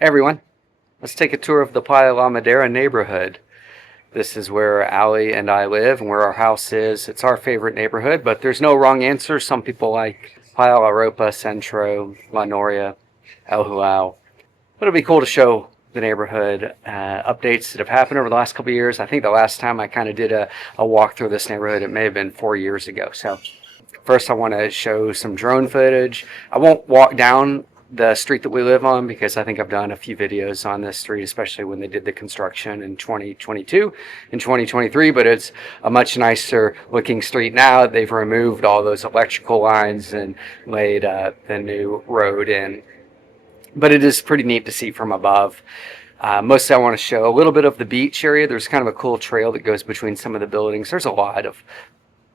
Hey everyone, let's take a tour of the Playa Madera neighborhood. This is where Ali and I live and where our house is. It's our favorite neighborhood, but there's no wrong answer. Some people like Playa La Ropa, Centro, La Noria, El Hulao. But it'll be cool to show the neighborhood updates that have happened over the last couple of years. I think the last time I kind of did a walk through this neighborhood, it may have been 4 years ago. So first I want to show some drone footage. I won't walk down the street that we live on because I think I've done a few videos on this street, especially when they did the construction in 2022 and 2023, but it's a much nicer looking street now. They've removed all those electrical lines and laid the new road in. But it is pretty neat to see from above. Mostly I want to show a little bit of the beach area. There's kind of a cool trail that goes between some of the buildings. There's a lot of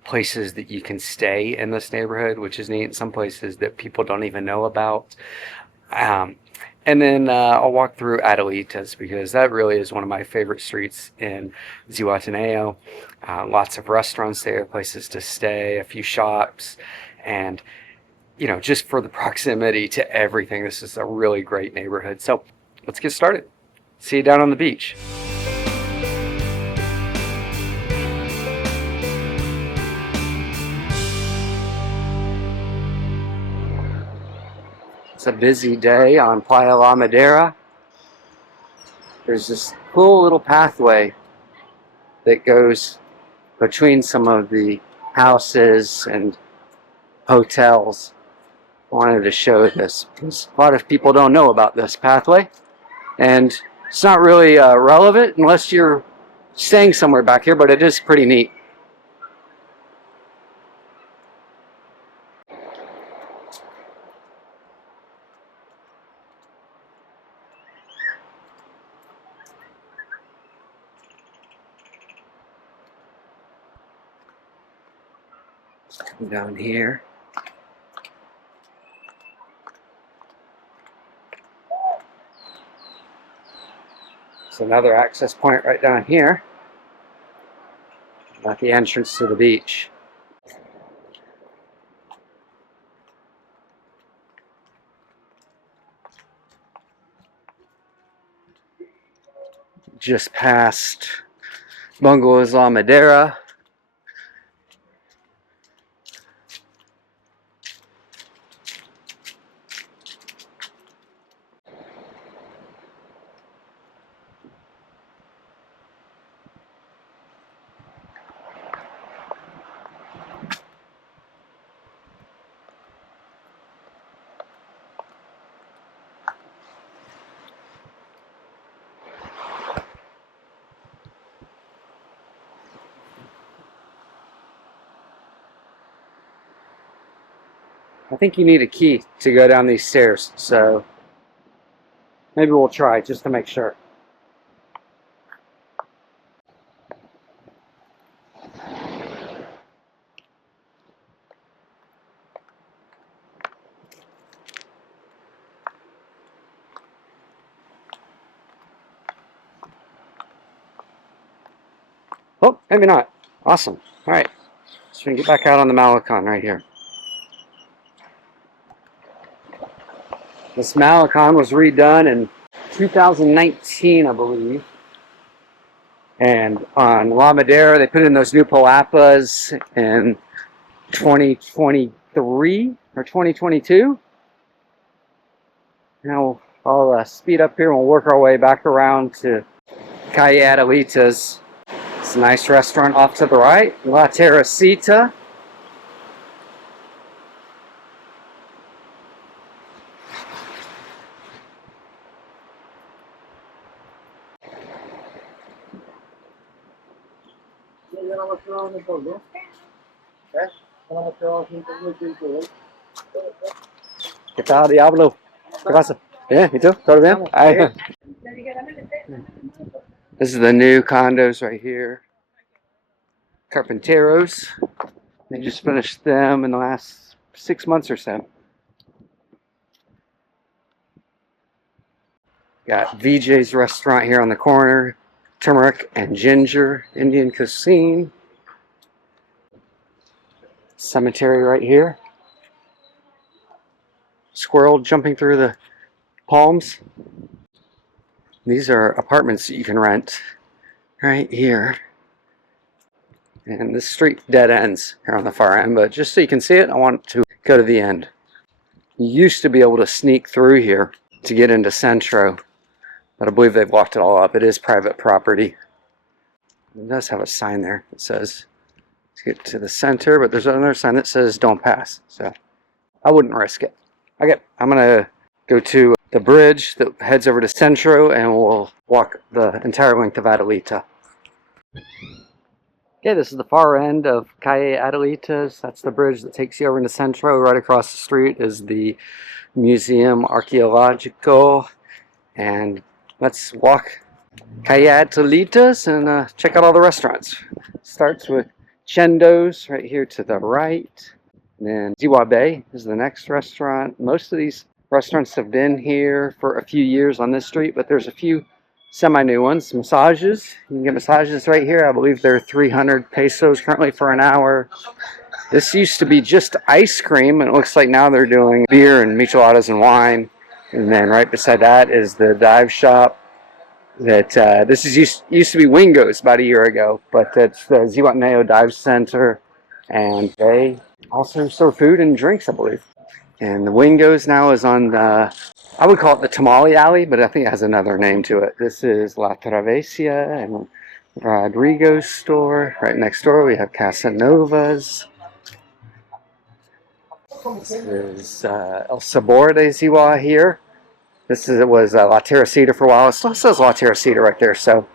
places that you can stay in this neighborhood, which is neat. Some places that people don't even know about. And then I'll walk through Adelita's because that really is one of my favorite streets in Zihuatanejo. Lots of restaurants there, places to stay, a few shops, and you know, just for the proximity to everything, this is a really great neighborhood. So let's get started. See you down on the beach. It's a busy day on Playa La Madera. There's this cool little pathway that goes between some of the houses and hotels. I wanted to show this because a lot of people don't know about this pathway, and it's not really relevant unless you're staying somewhere back here, but it is pretty neat. Come down here. It's another access point right down here at the entrance to the beach. Just past Bungalows La Madera. I think you need a key to go down these stairs, so maybe we'll try just to make sure. Oh, maybe not. Awesome. All right, so we can get back out on the Malecon right here. This Malecon was redone in 2019, I believe. And on La Madera, they put in those new palapas in 2023 or 2022. Now I'll speed up here and we'll work our way back around to Calle Adelita's. It's a nice restaurant off to the right, La Terracita. ¿Qué tal, Diablo? ¿Qué pasa? Bien, ¿y tú? ¿Todo bien? This is the new condos right here. Carpinteros. They just finished them in the last 6 months or so. Got VJ's restaurant here on the corner. Turmeric and ginger Indian cuisine. Cemetery right here. Squirrel jumping through the palms. These are apartments that you can rent right here. And this street dead ends here on the far end, but just so you can see it, I want to go to the end. You used to be able to sneak through here to get into Centro, but I believe they've locked it all up. It is private property. It does have a sign there that says to get to the center, but there's another sign that says don't pass, so I wouldn't risk it. Okay, I'm gonna go to the bridge that heads over to Centro, and we'll walk the entire length of Adelita. Okay, this is the far end of Calle Adelita. That's the bridge that takes you over into Centro. Right across the street is the Museum Arqueológico. And let's walk Calle Adelita and check out all the restaurants. Starts with Chendo's right here to the right. And then Zihuatanejo is the next restaurant. Most of these restaurants have been here for a few years on this street, but there's a few semi-new ones. Massages, you can get massages right here. I believe they're 300 pesos currently for an hour. This used to be just ice cream, and it looks like now they're doing beer and micheladas and wine. And then right beside that is the dive shop. That this is used to be Wingo's about a year ago, but it's the Zihuatanejo Dive Center, and they also serve food and drinks, I believe. And the Wingo's now is on the, I would call it the Tamale Alley, but I think it has another name to it. This is La Travesia and Rodrigo's store. Right next door we have Casanova's. This is El Sabor de Ziwa here. It was La Teresita for a while. It still says La Teresita right there, so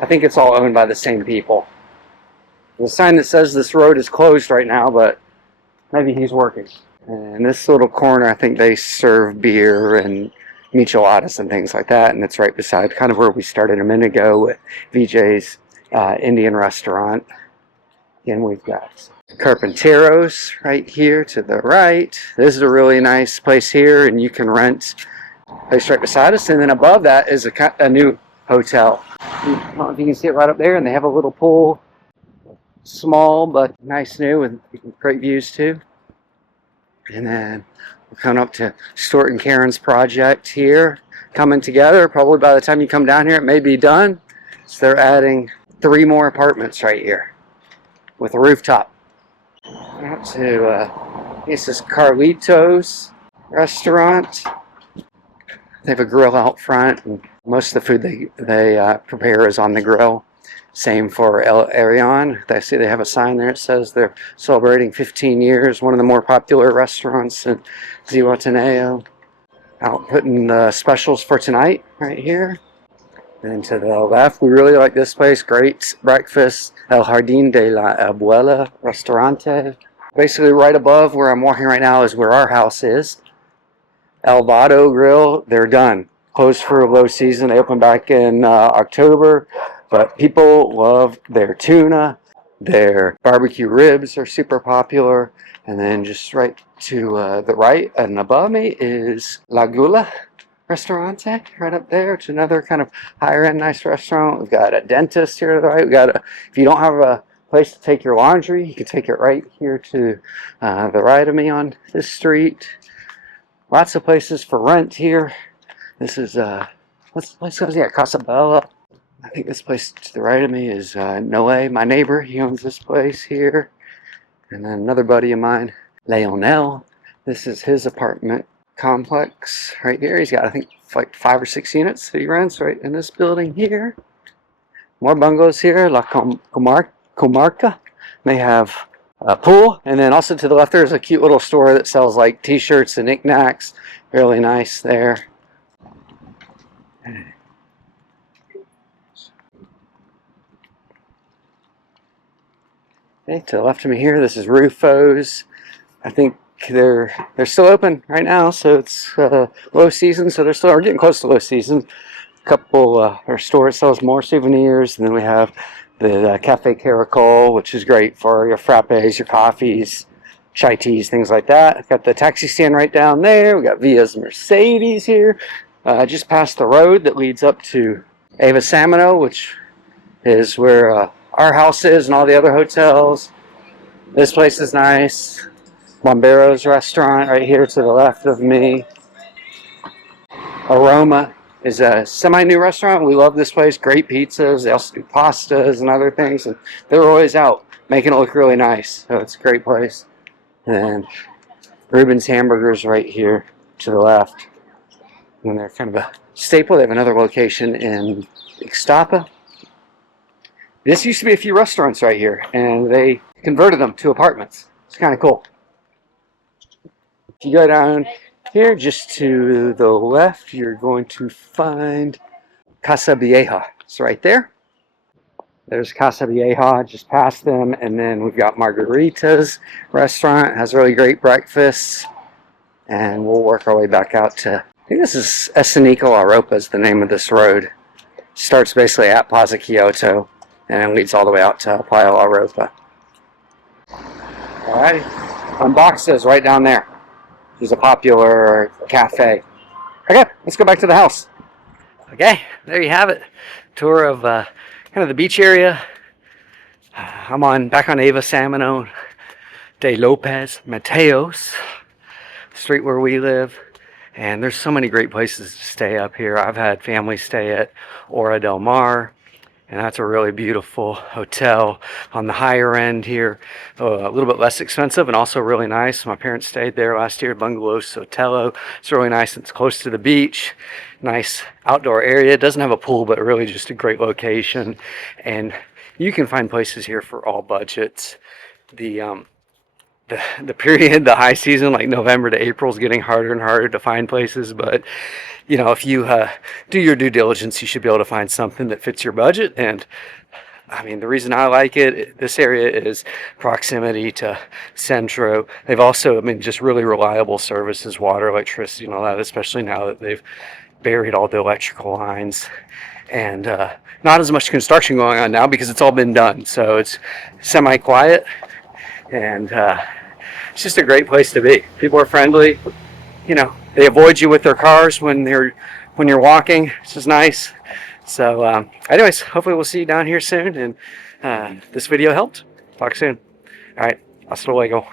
I think it's all owned by the same people. There's a sign that says this road is closed right now, but maybe he's working. And this little corner, I think they serve beer and micheladas and things like that, and it's right beside kind of where we started a minute ago with VJ's Indian restaurant. Again, we've got Carpinteros right here to the right. This is a really nice place here, and you can rent a place right beside us, and then above that is a new hotel. I don't know if you can see it right up there, and they have a little pool. Small but nice new with great views too. And then we're coming up to Stuart and Karen's project here, coming together. Probably by the time you come down here it may be done. So they're adding 3 more apartments right here with a rooftop. Out to this is Carlito's restaurant. They have a grill out front, and most of the food they prepare is on the grill. Same for El Arion. I see they have a sign there. It says they're celebrating 15 years. One of the more popular restaurants in Zihuatanejo. Out putting the specials for tonight right here. And to the left, we really like this place. Great breakfast. El Jardín de la Abuela Restaurante. Basically right above where I'm walking right now is where our house is. El Vado Grill, they're done. Closed for low season. They opened back in October. But people love their tuna. Their barbecue ribs are super popular. And then just right to the right and above me is La Gula Restaurante, right up there. It's another kind of higher end nice restaurant. We've got a dentist here to the right. We've got if you don't have a place to take your laundry, you can take it right here to the right of me on this street. Lots of places for rent here. This is what's the place called? Yeah, Casabella. I think this place to the right of me is Noé, my neighbor. He owns this place here. And then another buddy of mine, Leonel. This is his apartment complex right here. He's got, I think, like 5 or 6 units that he rents right in this building here. More bungalows here. La Comarca. They have a pool. And then also to the left there's a cute little store that sells like t-shirts and knickknacks. Really nice there. Okay, to the left of me here, this is Rufo's. I think they're still open right now, so it's low season, so we're getting close to low season. A couple, our store sells more souvenirs, and then we have the Cafe Caracol, which is great for your frappes, your coffees, chai teas, things like that. I've got the taxi stand right down there. We got Via's Mercedes here, just past the road that leads up to Ava Samano, which is where our house is and all the other hotels. This place is nice. Bombero's restaurant right here to the left of me. Aroma is a semi-new restaurant. We love this place. Great pizzas. They also do pastas and other things, and they're always out making it look really nice. So it's a great place. And Ruben's Hamburgers right here to the left. And they're kind of a staple. They have another location in Ixtapa. This used to be a few restaurants right here, and they converted them to apartments. It's kind of cool. If you go down here, just to the left, you're going to find Casa Vieja. It's right there. There's Casa Vieja, just past them, and then we've got Margarita's restaurant. It has really great breakfasts, and we'll work our way back out to, I think this is Esenico Aropa is the name of this road. Starts basically at Plaza Kyoto, and leads all the way out to Playa Aropa. Alrighty, Unboxed is right down there. There's a popular cafe. Okay, let's go back to the house. Okay, there you have it. Tour of kind of the beach area. I'm back on Eva Salmon de Lopez Mateos, street where we live. And there's so many great places to stay up here. I've had family stay at Ora del Mar, and that's a really beautiful hotel on the higher end here. A little bit less expensive and also really nice. My parents stayed there last year, Bungalow Sotelo. It's really nice. It's close to the beach. Nice outdoor area. It doesn't have a pool, but really just a great location. And you can find places here for all budgets. The period, the high season, like November to April, is getting harder and harder to find places, but you know, if you do your due diligence, you should be able to find something that fits your budget. And I mean, the reason I like it, this area is proximity to Centro. They've also, I mean, just really reliable services, water, electricity, and all that, especially now that they've buried all the electrical lines. And not as much construction going on now because it's all been done, so it's semi-quiet. And it's just a great place to be. People are friendly. You know, they avoid you with their cars when you're walking. It's just nice. So anyways, hopefully we'll see you down here soon. And this video helped. Talk soon. All right. Hasta luego.